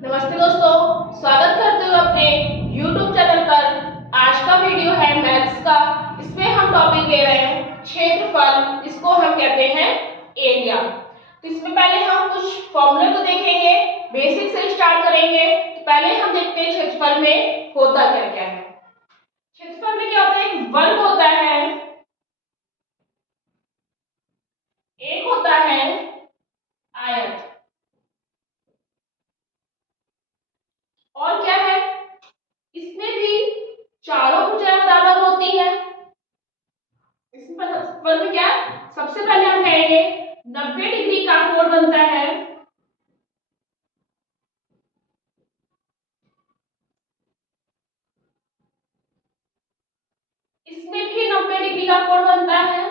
नमस्ते दोस्तों, स्वागत करते हुए अपने YouTube चैनल पर। आज का वीडियो है मैथ्स का। इसमें हम टॉपिक ले रहे हैं क्षेत्रफल, इसको हम कहते हैं एरिया। तो इसमें पहले हम कुछ फॉर्मूले को देखेंगे, बेसिक से स्टार्ट करेंगे। तो पहले हम देखते हैं क्षेत्रफल में होता क्या क्या है। क्षेत्रफल में क्या होता है, एक वर्ग होता है, एक होता है आयत, और क्या है, इसमें भी चारों भुजाएं बराबर होती हैं। इसमें वर्ग क्या, सबसे पहले हम कहेंगे 90 डिग्री का कोण बनता है। इसमें भी 90 डिग्री का कोण बनता है।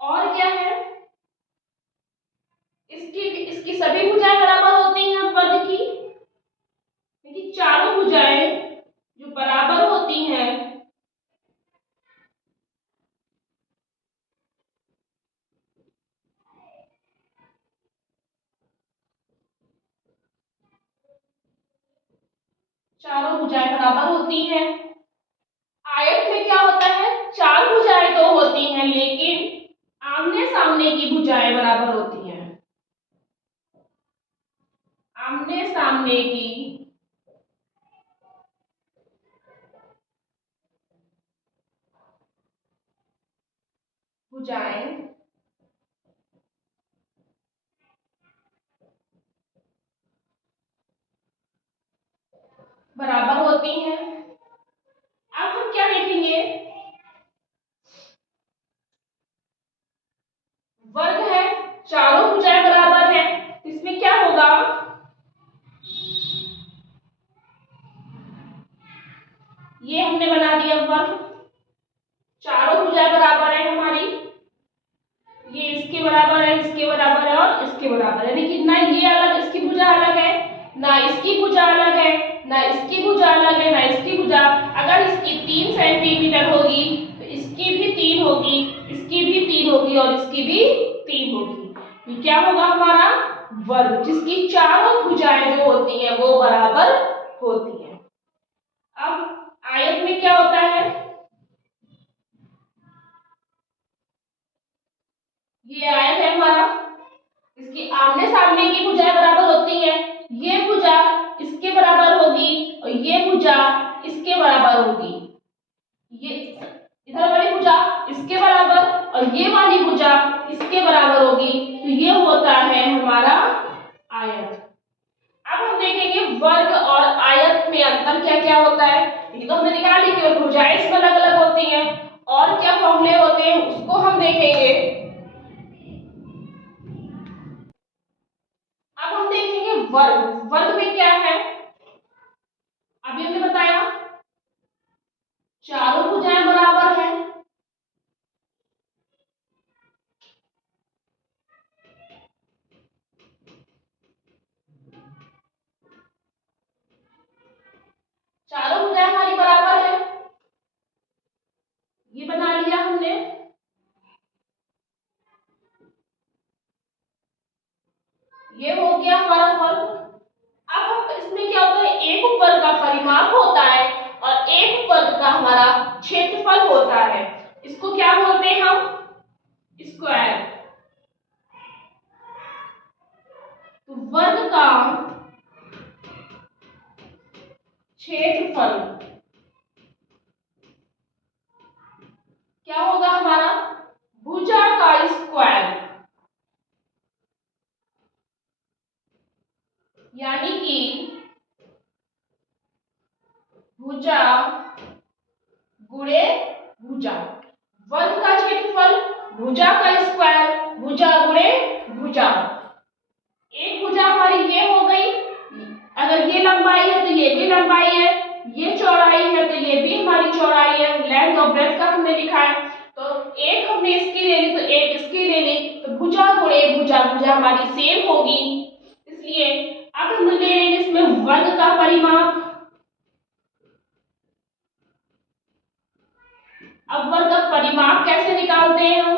और क्या है, इसकी सभी भुजाएं बराबर होती हैं वर्ग की, क्योंकि चारों भुजाएं जो बराबर होती हैं, चारों भुजाएं बराबर होती हैं। आयत में क्या होता है, चार भुजाएं तो होती हैं लेकिन आमने सामने की भुजाएं बराबर होती हैं। आमने सामने की भुजाएं बराबर होती हैं। अब हम क्या देखेंगे, वर्ग है, चारों भुजाएं बराबर है, इसमें क्या होगा, ये हमने बना दिया वर्ग, चारों भुजाएं बराबर है हमारी, ये इसके बराबर है, इसके बराबर है और इसके बराबर है, लेकिन ना ये अलग, इसकी भुजा अलग है, ना इसकी भुजा अलग है, ना इसकी भुजा अलग है, ना इसकी भुजा। अगर इसकी 3 सेंटीमीटर होगी तो इसकी भी 3 होगी, इसकी भी 3 होगी और इसकी भी 3 होगी। ये क्या होगा, हमारा वर्ग, जिसकी चारों भुजाएं जो होती हैं वो बराबर होती हैं। अब आयत में क्या होता है, ये आयत है हमारा, इसकी आमने सामने की भुजाएं बराबर होती हैं। ये भुजा इसके बराबर होगी और ये भुजा इसके बराबर होगी, ये इधर वाली भुजा इसके बराबर और ये वाली भुजा इसके बराबर होगी। तो ये होता है हमारा आयत। अब हम देखेंगे वर्ग और आयत में अंतर क्या क्या होता है। ये तो हमने निकाल ली कि भुजाएं इसमें अलग अलग होती हैं, और क्या फॉर्मूले होते हैं उसको हम देखेंगे। अब हम देखेंगे वर्ग, वर्ग में क्या है, अभी हमने बताया चारों भुजाएं बराबर है, चारों भुजाएं हमारी बराबर है, ये बना लिया हमने। ये हो गया हमारा वर्ग। अब हम इसमें क्या होता है, एक वर्ग का परिमाप होता है और एक वर्ग का हमारा क्षेत्रफल होता है। इसको क्या बोलते हैं हम, स्क्वायर। तो वर्ग का क्षेत्रफल क्या होगा हमारा, भुजा का स्क्वायर, यानी कि भुजा गुणे भुजा। वर्ग का क्षेत्रफल भुजा का स्क्वायर, भुजा गुणे भुजा। एक भुजा हमारी ये हो गई, अगर ये लंबाई है तो ये भी लंबाई है, ये चौड़ाई है तो ये भी हमारी चौड़ाई है, लेंथ और ब्रेड्थ का हमने लिखा है। तो एक हमने इसकी ले ली तो एक इसकी ले ली, तो भुजा गुणे भुजा, भुजा हमारी सेम होगी। इसलिए अब हम ले लेंगे इसमें वर्ग का परिमाप। अब वर्ग का परिमाप कैसे निकालते हैं हम?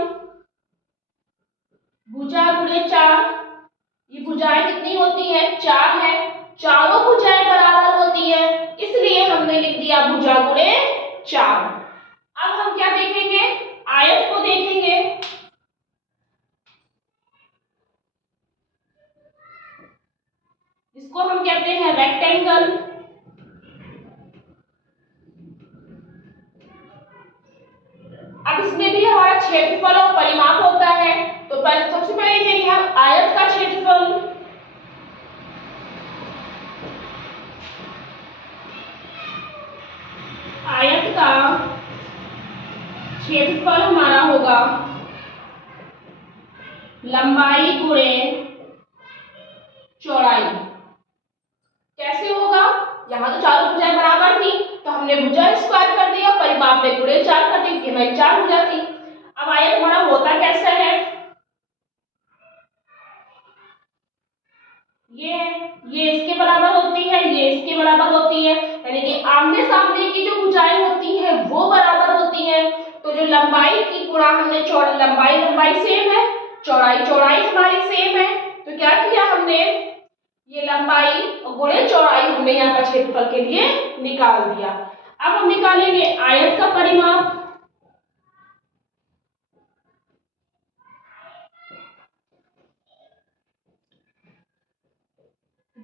भुजा गुणे 4। ये भुजाएं कितनी होती है? 4 है। चारों भुजाएं बराबर होती है, इसलिए हमने लिख दिया भुजा गुणे 4। अब हम क्या देखेंगे? आयत को देखेंगे। इसको हम कहते हैं रेक्टेंगल। अब इसमें भी हमारा क्षेत्रफल और परिमाप होता है, तो पहले सबसे पहले देखेंगे हम आयत का क्षेत्रफल। आयत का क्षेत्रफल हमारा होगा लंबाई गुणे चौड़ाई। कैसे होगा? यहाँ तो चारों भुजाएं बराबर थी, तो हमने भुजा स्क्वायर कर दिया, परिमाप में गुणे 4 कर दी, हमारी 4 भुजा थी। अब आयत हमारा होता कैसा है? ये इसके बराबर होती है, ये इसके बराबर होती है, यानी कि आमने सामने की जो भुजाएं होती हैं वो बराबर होती हैं। तो जो लंबाई की गुणा हमने लंबाई सेम है, चौड़ाई हमारी सेम है, तो क्या किया हमने? ये लंबाई और गुणे चौड़ाई हमने यहाँ पर क्षेत्रफल के लिए निकाल दिया। अब हम निकालेंगे आयत का परिमाप।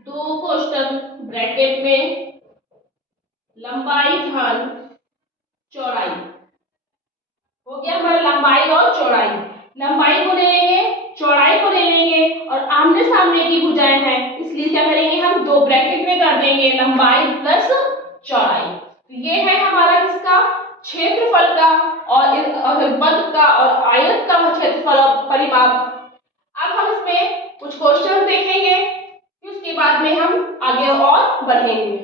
दो कोष्टक ब्रैकेट में लंबाई धन चौड़ाई। हो गया हमारा लंबाई और चौड़ाई। लंबाई को ले लेंगे, चौड़ाई को ले लेंगे, और आमने सामने की भुजाएं हैं, इसलिए क्या करेंगे? हम दो ब्रैकेट में कर देंगे लंबाई प्लस चौड़ाई। तो ये है हमारा किसका? क्षेत्रफल का और वर्ग का और आयत का क्षेत्रफल और परिमाप। अब हम इसमें कुछ क्वेश्चन देखेंगे, फिर उसके बाद में हम आगे और बढ़ेंगे।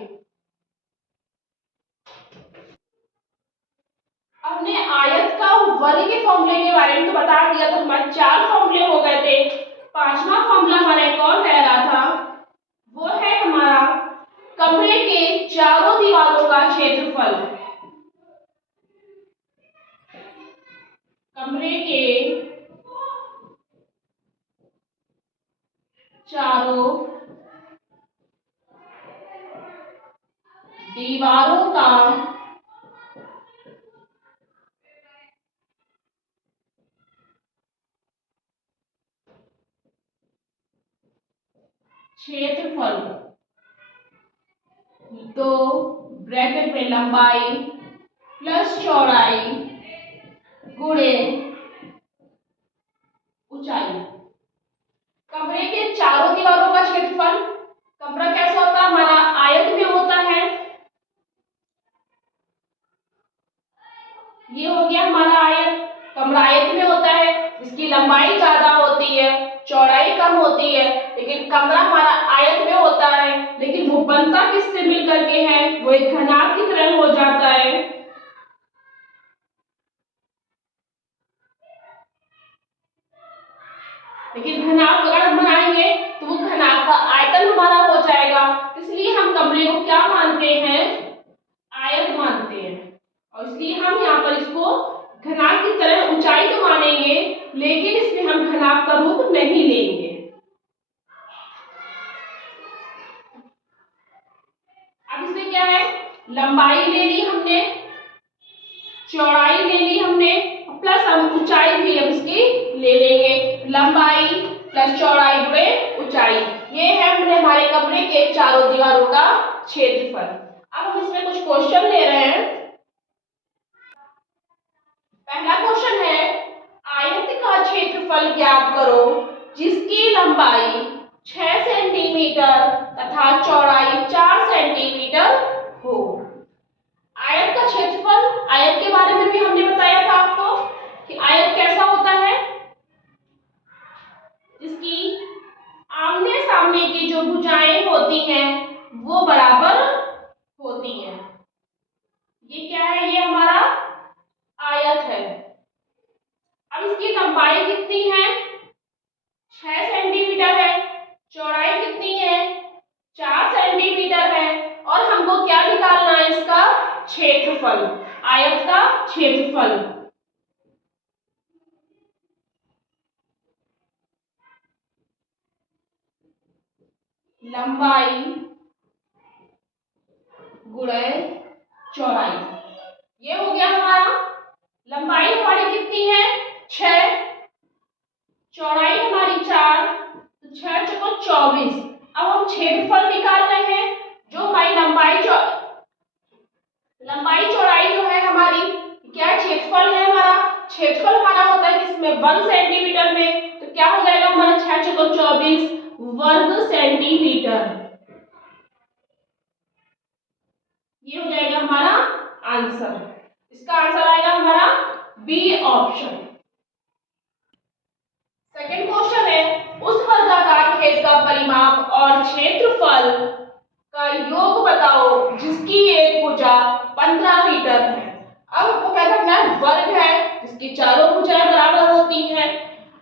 हमने आयत का वर्ग के फॉर्मूले के बारे में तो बता दिया, तो हमारे 4 फॉर्मूले हो गए थे। 5वां फॉर्मूला हमारा एक और रह रहा था, वो है हमारा कमरे के चारों दीवारों का क्षेत्रफल। कमरे के चारों दीवारों का क्षेत्रफल, दो ब्रैकेट में लंबाई प्लस चौड़ाई गुणे ऊंचाई। कमरे के चारों दीवारों का क्षेत्रफल, कमरा कैसा होता है हमारा? आयत में होता है। ये हो गया हमारा आयत। कमरा आयत में होता है, जिसकी लंबाई ज्यादा होती है, चौड़ाई कम होती है, लेकिन कमरा हमारा आयत में होता है, लेकिन वो बनता किससे मिल करके है? वो एक घनाभ की तरह हो जाता है। लेकिन घनाभ अगर हम बनाएंगे तो वो घनाभ का आयतन हमारा हो जाएगा, इसलिए हम कमरे को क्या मानते हैं? आयत मानते हैं, और इसलिए हम यहाँ पर इसको घनाभ की तरह ऊंचाई तो मानेंगे, लेकिन इसमें हम घनाभ का रूप नहीं लेंगे। अब इसमें क्या है? लंबाई ले ली हमने, चौड़ाई ले ली हमने, प्लस हम ऊंचाई भी अब इसकी ले लेंगे। लंबाई प्लस चौड़ाई गुणे ऊंचाई, ये है हमने हमारे कमरे के चारों दीवारों का क्षेत्रफल। अब हम इसमें कुछ क्वेश्चन ले रहे हैं। पहला क्वेश्चन है, आयत का क्षेत्रफल ज्ञात करो जिसकी लंबाई 6 सेंटीमीटर तथा चौड़ाई 4 सेंटीमीटर हो। आयत का क्षेत्रफल, आयत के बारे में भी हमने बताया था आपको कि आयत कैसा होता है? जिसकी आमने सामने की जो भुजाएं होती हैं वो बराबर होती हैं। ये क्या है? ये हमारा आयत है। अब इसकी लंबाई कितनी है? 6 सेंटीमीटर है। चौड़ाई कितनी है? 4 सेंटीमीटर है। और हमको क्या निकालना है? इसका क्षेत्रफल, आयत का क्षेत्रफल। लंबाई गुणे चौड़ाई, ये हो गया हमारा। लंबाई हमारी कितनी है 6, चौड़ाई हमारी 4, तो 6 चौको 24। अब हम क्षेत्रफल निकाल रहे हैं। जो हमारी लंबाई चौड़ाई जो है हमारी, क्या क्षेत्रफल है हमारा, क्षेत्रफल हमारा होता है किसमें 1 सेंटीमीटर में, तो क्या हो जाएगा हमारा 6 चौको 24 वर्ग सेंटीमीटर। ये हो जाएगा हमारा आंसर। इसका आंसर आएगा हमारा बी ऑप्शन। सेकंड क्वेश्चन है, उस वर्गाकार खेत का परिमाप और क्षेत्रफल का योग बताओ जिसकी एक भुजा 15 मीटर है। अब आपको क्या करना है, वर्ग है जिसकी चारों भुजाएं बराबर होती हैं,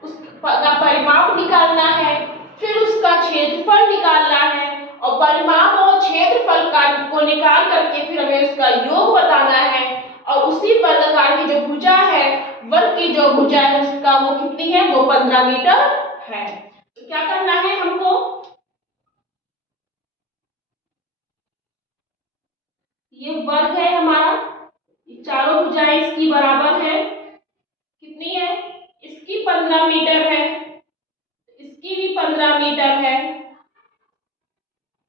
उसका परिमाप निकालना है, फिर उसका क्षेत्रफल निकालना है, और परिमाप और क्षेत्रफल को निकाल करके फिर हमें उसका योग बताना है। और उसी वर्गाकार की जो भुजा है, वर्ग की जो भुजा है उसका वो कितनी है, वो 15 मीटर है। तो क्या करना है हमको, ये वर्ग है हमारा, ये चारों भुजाएं इसकी बराबर है, कितनी है, इसकी 15 मीटर है, इसकी भी 15 मीटर है,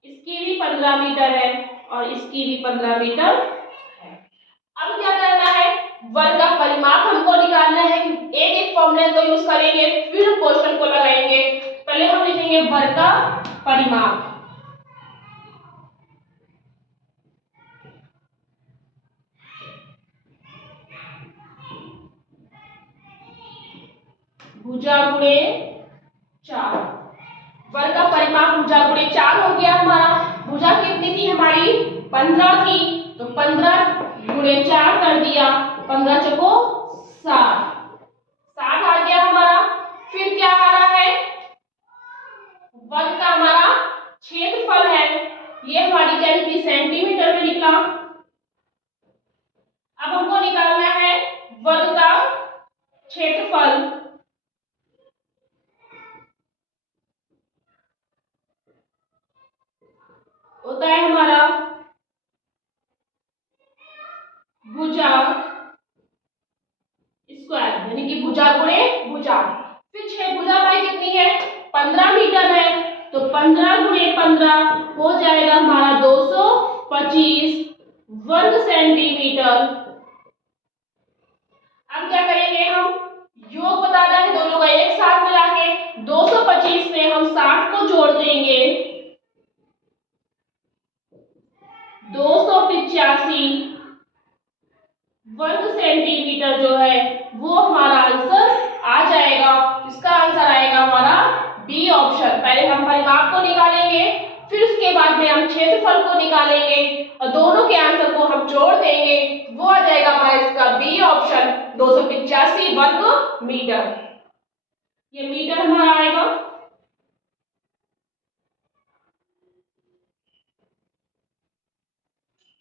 इसकी भी 15 मीटर है, और इसकी भी 15 मीटर है। अब क्या करना है, वर्ग का परिमाप हमको निकालना है। एक एक फॉर्मूले को यूज करेंगे, फिर क्वेश्चन को लगाएंगे। पहले हम लिखेंगे वर्ग का परिमाप। भुजा गुणे 4, वर्ग का परिमाप भुजा गुणे 4 हो गया हमारा। भुजा कितनी थी हमारी 15 थी, तो 15 गुणे 4 कर दिया, 15 चौको 60, 60 आ गया हमारा। फिर क्या आ रहा है, वर्ग का हमारा क्षेत्रफल है, ये हमारी क्या निकली, सेंटीमीटर में निकला। अब हमको निकालना है वर्ग का क्षेत्रफल, होता है हमारा भुजा स्क्वायर, यानी कि भुजा गुणे भुजा। फिर 6 भुजा भाई कितनी है 15 मीटर है, तो 15 गुणे 15 हो जाएगा हमारा 225 वर्ग सेंटीमीटर। अब क्या करेंगे हम, योग बताना है दोनों का एक साथ मिला के, 225 में हम 60 को जोड़ देंगे, 285 वर्ग सेंटीमीटर जो है वो हमारा आंसर आ जाएगा। इसका आंसर आएगा हमारा बी ऑप्शन। पहले हम परिमाप को निकालेंगे, फिर उसके बाद में हम क्षेत्रफल को निकालेंगे, और दोनों के आंसर को हम जोड़ देंगे, वो आ जाएगा हमारा इसका बी ऑप्शन 285 वर्ग मीटर। ये मीटर हमारा आएगा।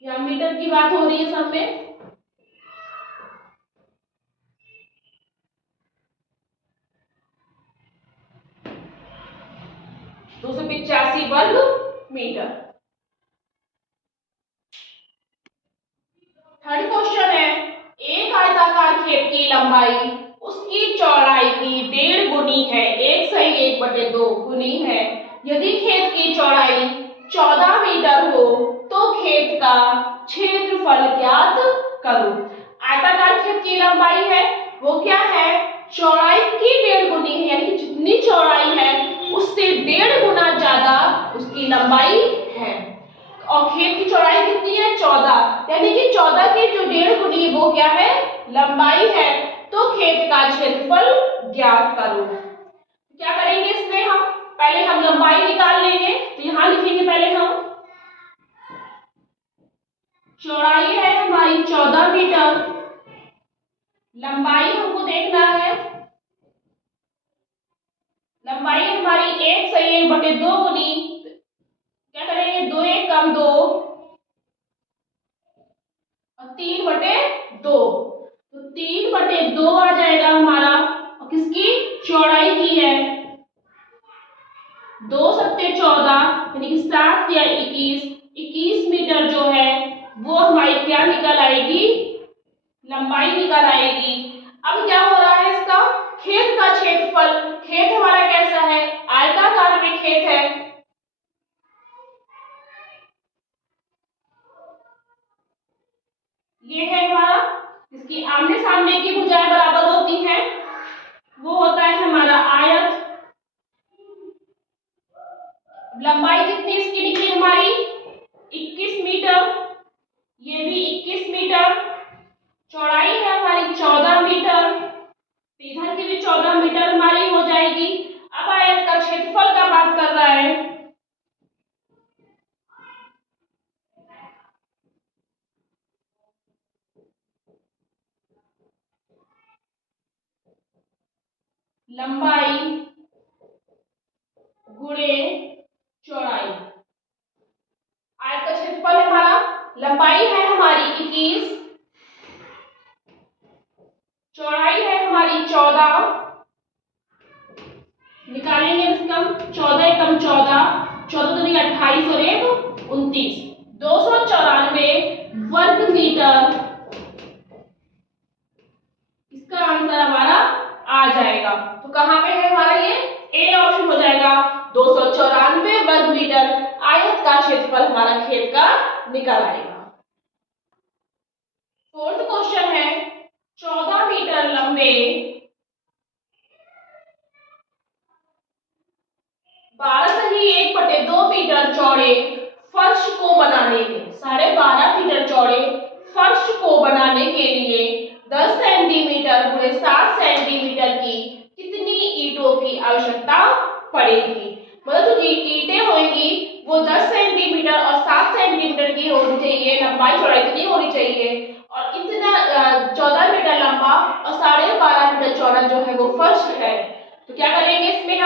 यहाँ मीटर की बात हो रही है सब में। दो सौ 285 वर्ग मीटर। थर्ड क्वेश्चन है, एक आयताकार खेत की लंबाई उसकी चौड़ाई की 1.5 गुनी है, 1/1/2 गुनी है। यदि खेत की चौड़ाई 14 मीटर हो तो खेत का क्षेत्रफल ज्ञात करो। आयताकार खेत की लंबाई है वो क्या है, चौड़ाई की 1.5 गुनी है, यानी कि जितनी चौड़ाई है उससे 1.5 गुना ज्यादा उसकी लंबाई है। और खेत की चौड़ाई कितनी है 14, यानी कि 14 की जो 1.5 गुनी वो क्या है, लंबाई है। तो खेत का क्षेत्रफल ज्ञात करो। क्या करेंगे इसमें, हम पहले हम लंबाई निकाल लेंगे, तो यहां लिखेंगे पहले हम, चौड़ाई है हमारी 14 मीटर, लंबाई हमको देखना है, लंबाई हमारी 1/1/2 गुनी, क्या करेंगे 2 1 कम 2, और 3/2, तो 3/2 आ जाएगा हमारा। और किसकी चौड़ाई की है, 2 सत्ते 14 यानी कि 7 या 21 मीटर जो है वो हमारी क्या निकल आएगी, लंबाई निकल आएगी। अब क्या हो रहा है, इसका खेत का क्षेत्रफल, खेत हमारा कैसा है, आयताकार में खेत है। ये है हमारा, इसकी आमने सामने की भुजाएं बराबर होती हैं, वो होता है हमारा आयत। लंबाई कितनी इसकी निकली हमारी, 21 मीटर, ये भी 21 मीटर। चौड़ाई है हमारी 14 मीटर, इधर की भी 14 मीटर हमारी हो जाएगी। अब आयत का क्षेत्रफल का बात कर रहा है, लंबाई गुणे चौड़ाई। आयत का क्षेत्रफल है हमारा, लंबाई है हमारी 21, चौड़ाई है हमारी 14, निकालेंगे इसका 14 एकम 14, 14 दूनी 28 और 1 29, 294 वर्ग मीटर इसका आंसर हमारा आ जाएगा। तो कहां पे है हमारा, ये ए ऑप्शन हो जाएगा, 294 वर्ग मीटर आयत का क्षेत्रफल हमारा खेत का निकल आएगा। फोर्थ क्वेश्चन है, 14 मीटर लंबे 12.1/2 मीटर चौड़े फर्श को बनाने में, 12.5 मीटर चौड़े फर्श को बनाने के लिए 10 सेंटीमीटर गुणे 7 सेंटीमीटर की कितनी ईंटों की आवश्यकता पड़ेगी। मतलब जो ईंटें होंगी वो 10 सेंटीमीटर और 7 सेंटीमीटर की होनी चाहिए, लंबाई चौड़ाई इतनी होनी चाहिए, और इतना 14 मीटर लंबा और 12.5 मीटर चौड़ा जो है वो फर्श है। तो क्या करेंगे इसमें,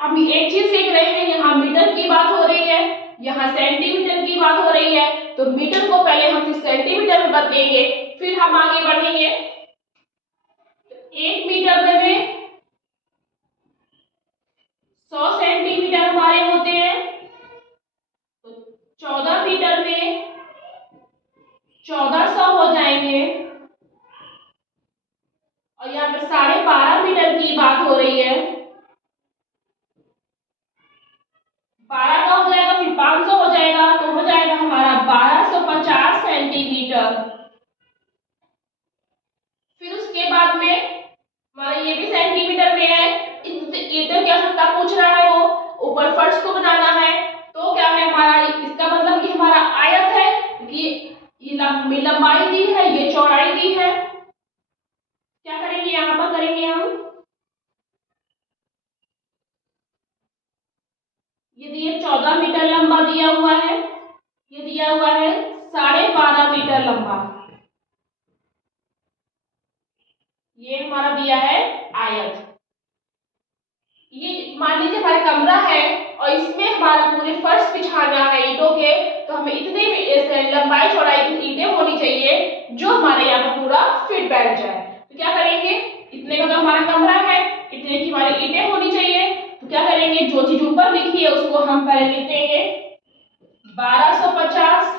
हम एक चीज सीख रहे हैं, यहाँ मीटर की बात हो रही है, यहाँ सेंटीमीटर की बात हो रही है, तो मीटर को पहले हम सेंटीमीटर में बदलेंगे, फिर हम आगे बढ़ेंगे। 1 मीटर में 100 सेंटीमीटर हमारे होते हैं, तो 14 मीटर में 1400 हो जाएंगे, और यहाँ पे 12.5 मीटर की बात हो रही है, 12 का हो जाएगा, फिर 500 हो जाएगा, तो हो जाएगा हमारा 1250 सेंटीमीटर। फिर उसके बाद में हमारा ये भी सेंटीमीटर में है, इधर क्या सकता पूछ रहा है, वो ऊपर फर्श को बनाना है, तो क्या है हमारा, इसका मतलब कि हमारा आयत है कि ये लंबाई दी है, ये चौड़ाई दी है। क्या करेंगे, यहाँ पर करेंगे हम, यदि ये 14 मीटर लंबा दिया हुआ है, ये दिया हुआ है 12.5 मीटर लंबा, ये हमारा दिया है आयत। ये मान लीजिए हमारा कमरा है और इसमें हमारा पूरे फर्श बिछाना है ईंटों के, तो हमें इतने लंबाई चौड़ाई की ईंटें होनी चाहिए जो हमारे यहाँ पर पूरा फिट बैठ जाए। तो क्या करेंगे, इतने का तो हमारा कमरा है, इतने की हमारी ईंटें होनी चाहिए, तो क्या करेंगे, जो चीज ऊपर लिखी है उसको हम पहले लिख देंगे 1250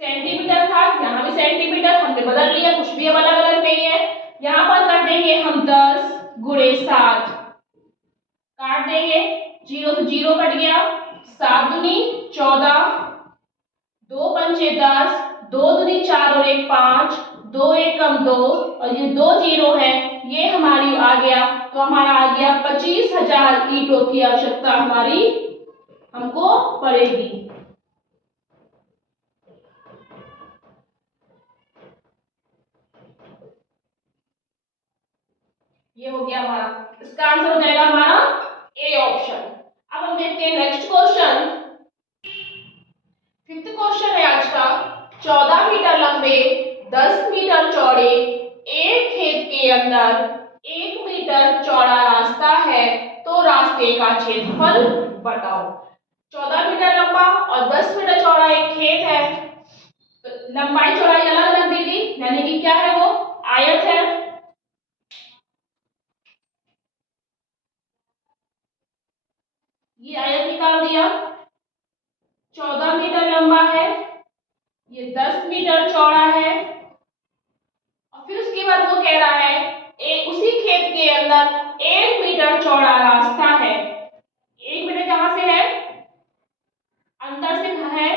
सेंटीमीटर था, यहाँ भी सेंटीमीटर, हमने बदल लिया, कुछ भी अब अलग अलग नहीं है। यहाँ पर कर देंगे हम 10 गुणे 7, काट देंगे, 0 से 0 कट गया, 7 दूनी 14, 2 पंचे 10, 2 दूनी 4 और 1 5, 2 एकम 2, और ये 2 जीरो है, ये हमारी आ गया, तो हमारा आ गया 25,000 ईंटों की आवश्यकता हमारी हमको पड़ेगी। ये हो गया हमारा, इसका आंसर हो जाएगा हमारा ए ऑप्शन। अब हम देखते हैं नेक्स्ट क्वेश्चन। फिफ्थ क्वेश्चन है आज का, 14 मीटर लंबे 10 मीटर चौड़े एक खेत के अंदर 1 मीटर चौड़ा रास्ता है, तो रास्ते का क्षेत्रफल बताओ। 14 मीटर लंबा और 10 मीटर चौड़ा एक लंबाई चौड़ाई अलग रख दी थी, यानी कि क्या है वो आयत है। ये आयत निकाल दिया, 14 मीटर लंबा है, ये 10 मीटर चौड़ा है। और फिर उसके बाद वो कह रहा है उसी खेत के अंदर 1 मीटर चौड़ा रास्ता है। 1 मीटर कहां से है, अंदर से है,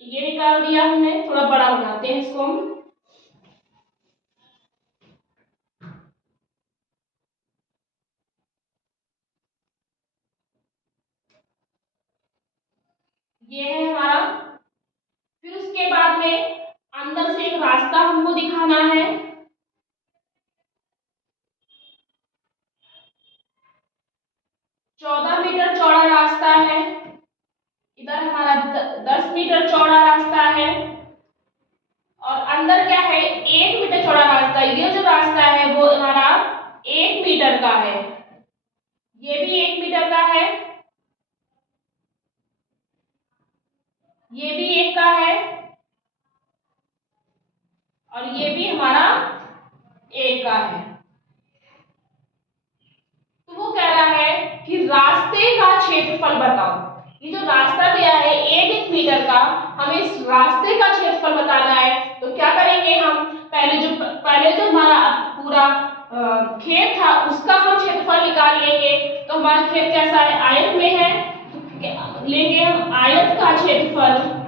ये निकाल दिया हमने। थोड़ा बड़ा बनाते हैं इसको हम। ये है हमारा। फिर उसके बाद में अंदर से एक रास्ता हमको दिखाना है। चौदह मीटर चौड़ा रास्ता है, इधर हमारा 10 मीटर चौड़ा रास्ता है, और अंदर क्या है 1 मीटर चौड़ा रास्ता। ये जो रास्ता है वो हमारा 1 मीटर का है, ये भी 1 मीटर का है, ये भी 1 का है, और ये भी हमारा 1 का है। तो वो कह रहा है कि रास्ते का क्षेत्रफल बताओ। ये जो रास्ता दिया है 1 मीटर का, हमें इस रास्ते का क्षेत्रफल बताना है। तो क्या करेंगे हम, पहले जो हमारा पूरा खेत था उसका हम क्षेत्रफल निकाल लेंगे। तो हमारा खेत कैसा है, आयत में है, तो लेंगे हम आयत का क्षेत्रफल।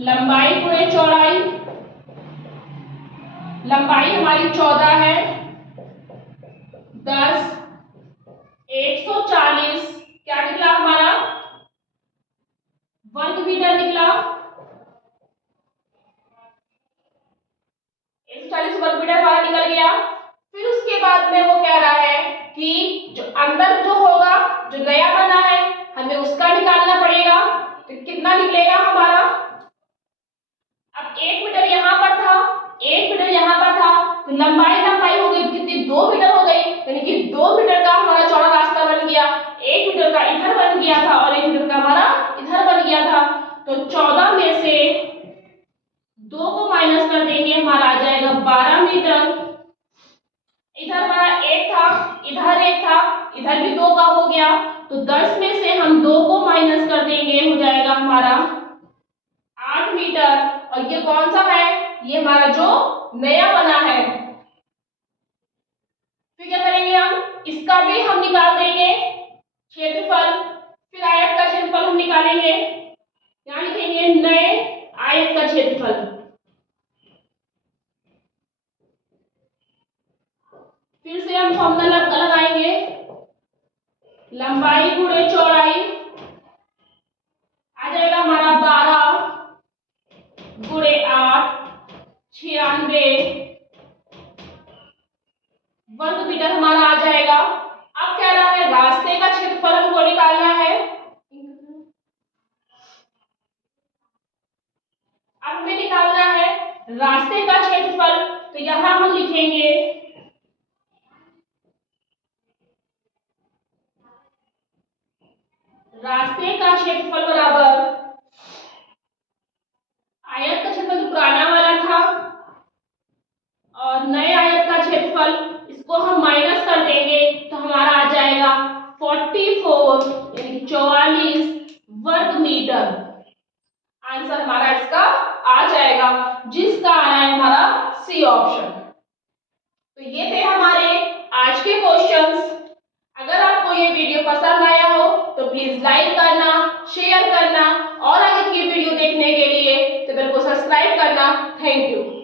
लंबाई गुणे चौड़ाई, लंबाई हमारी 14 है, 10, 140 क्या निकला हमारा, वर्ग मीटर निकला। 140 वर्ग मीटर हमारा निकल गया। फिर उसके बाद में वो कह रहा है कि जो अंदर जो होगा, जो नया बना है, हमें उसका निकालना पड़ेगा। तो कितना निकलेगा हमारा, अब 1 मीटर यहाँ पर था, 1 मीटर यहाँ पर था, तो लंबाई लंबाई हो गई कितनी, 2 मीटर हो गई, यानी कि 2 मीटर का हमारा चौड़ा रास्ता बन गया। 1 मीटर का इधर बन गया था और 1 मीटर का हमारा इधर बन गया था। तो 14 में से 2 को माइनस कर देंगे, हमारा आ जाएगा 12 मीटर। इधर हमारा 1 था, इधर 1 था, इधर भी 2 का हो गया। तो 10 में से हम 2 को माइनस कर देंगे, हो जाएगा हमारा 8 मीटर। और ये कौन सा है, ये हमारा जो नया बना है। फिर क्या करेंगे हम, इसका भी हम निकाल देंगे क्षेत्रफल। फिर आयत का क्षेत्रफल हम निकालेंगे, यहाँ लिखेंगे नए आयत का क्षेत्रफल। फिर से हम फॉर्मूला लगाएंगे, लंबाई गुणे चौड़ाई आ जाएगा हमारा 12 गुणे 8, 96 वर्ग मीटर हमारा आ जाएगा। अब क्या रहा है, रास्ते का क्षेत्रफल हमको निकालना है। अब हमें निकालना है रास्ते का क्षेत्रफल। तो यहां हम लिखेंगे रास्ते का क्षेत्रफल बराबर आयत का क्षेत्रफल जो पुराना वाला था और नए आयत का क्षेत्रफल, इसको हम माइनस कर देंगे तो हमारा आ जाएगा 44 यानी 44 वर्ग मीटर। आंसर हमारा इसका आ जाएगा, जिसका आ रहा है हमारा सी ऑप्शन। तो ये थे हमारे आज के क्वेश्चंस। अगर आपको ये वीडियो पसंद आया हो तो प्लीज लाइक करना, शेयर करना और आगे की वीडियो देखने के लिए चैनल को सब्सक्राइब करना। Thank you.